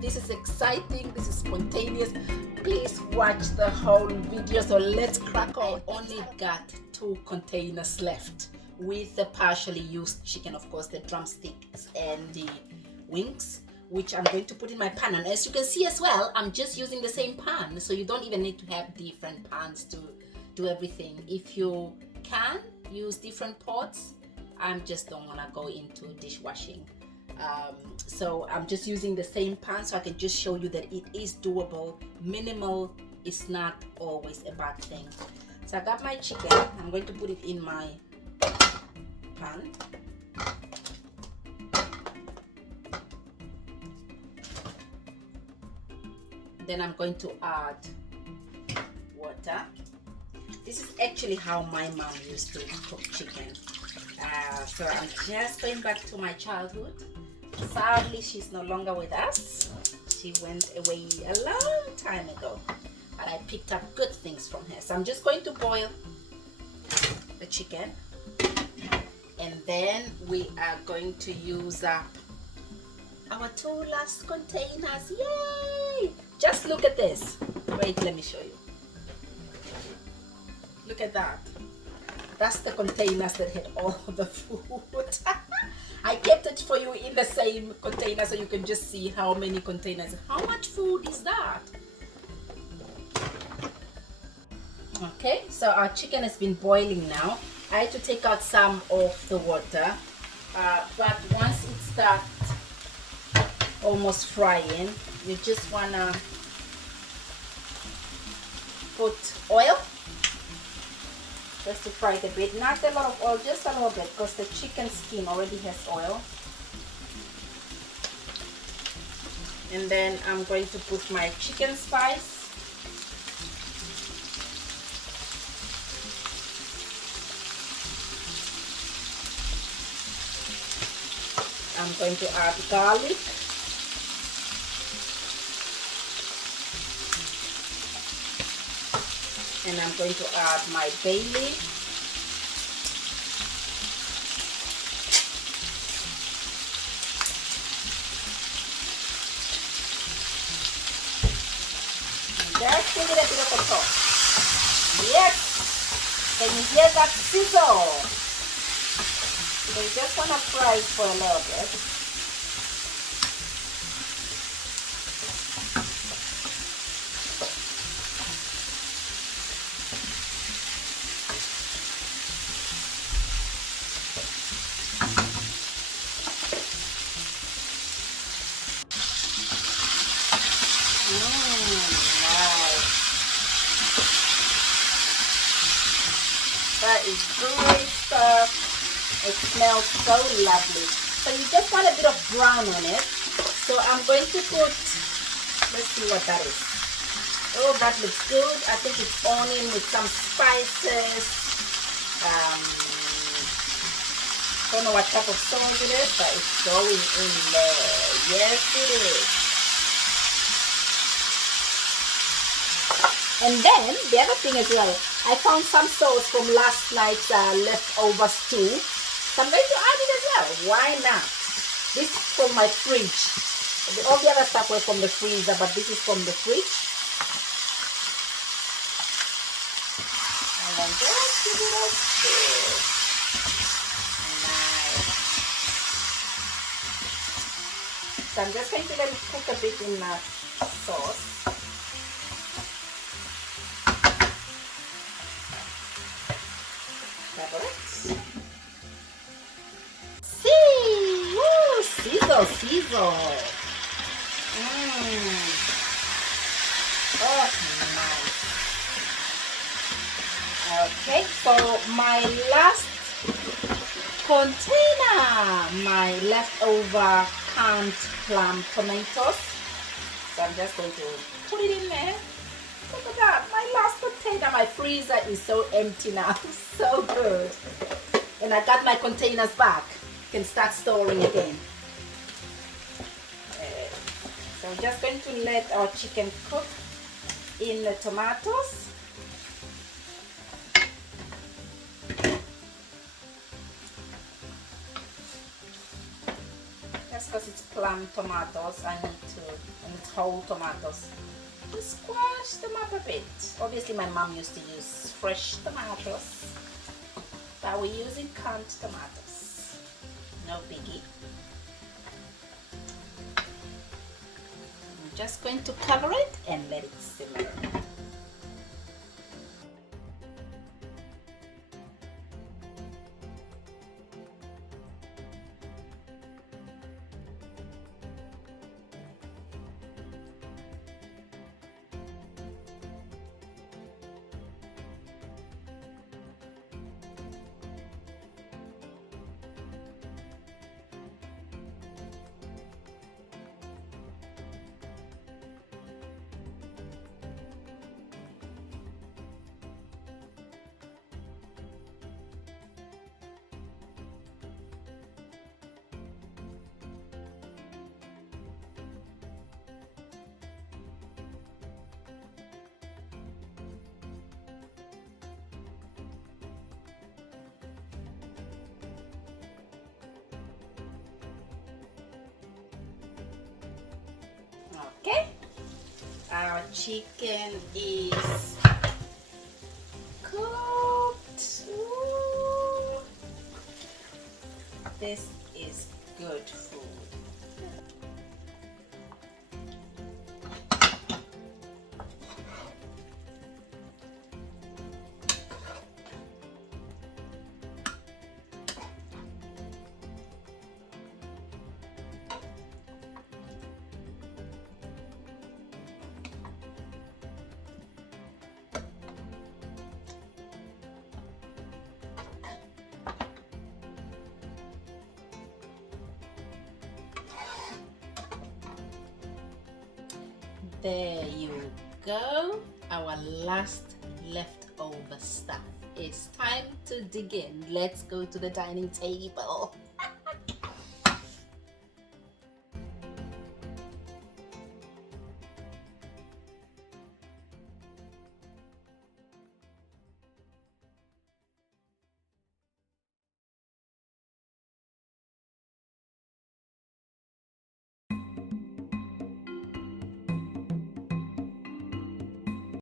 This is exciting. This is spontaneous. Please watch the whole video. So let's crack on. I only got 2 containers left with the partially used chicken, of course, the drumsticks and the wings, which I'm going to put in my pan. And as you can see as well, I'm just using the same pan, so you don't even need to have different pans to do everything. If you can use different pots, I just don't want to go into dishwashing. So I'm just using the same pan so I can just show you that it is doable. Minimal is not always a bad thing. So I got my chicken. I'm going to put it in my pan. Then I'm going to add water. This is actually how my mom used to cook chicken. So I'm just going back to my childhood. Sadly, she's no longer with us. She went away a long time ago, but I picked up good things from her. So I'm just going to boil the chicken, and then we are going to use up our 2 last containers. Yay! Just look at this. Wait, let me show you. Look at that. That's the containers that had all the food. I kept it for you in the same container so you can just see how many containers. How much food is that? Okay, so our chicken has been boiling now. I had to take out some of the water, but once it starts almost frying, you just wanna put oil just to fry it a bit. Not a lot of oil, just a little bit, because the chicken skin already has oil. And then I'm going to put my chicken spice. I'm going to add garlic. And I'm going to add my bay leaf. And just give it a bit of a toss. Yes! Can you hear that sizzle? So you just want to fry it for a little bit. Nice. That is great stuff. It smells so lovely. So you just want a bit of brown on it. So I'm going to put, let's see what that is. Oh, that looks good. I think it's onion with some spices. Don't know what type of sauce it is, but it's going in there. Yes, it is. And then the other thing as well, I found some sauce from last night's leftover stew. So I'm going to add it as well. Why not? This is from my fridge. All the other stuff was from the freezer, but this is from the fridge. And then just give it a stir. Nice. So I'm just going to let it cook a bit in that sauce. See! Woo! Sizzle, sizzle! Oh, nice. Okay, so my last container, my leftover canned plum tomatoes. So I'm just going to put it in there. Look at that, my last container. My freezer is so empty now. So good. And I got my containers back. Can start storing again. So I'm just going to let our chicken cook in the tomatoes. Just because it's plum tomatoes, I need to, and it's whole tomatoes, just squash them up a bit. Obviously my mom used to use fresh tomatoes, but we're using canned tomatoes. No biggie. I'm just going to cover it and let it simmer. Okay, our chicken is cooked. Ooh. This is good food. There you go. Our last leftover stuff. It's time to dig in. Let's go to the dining table.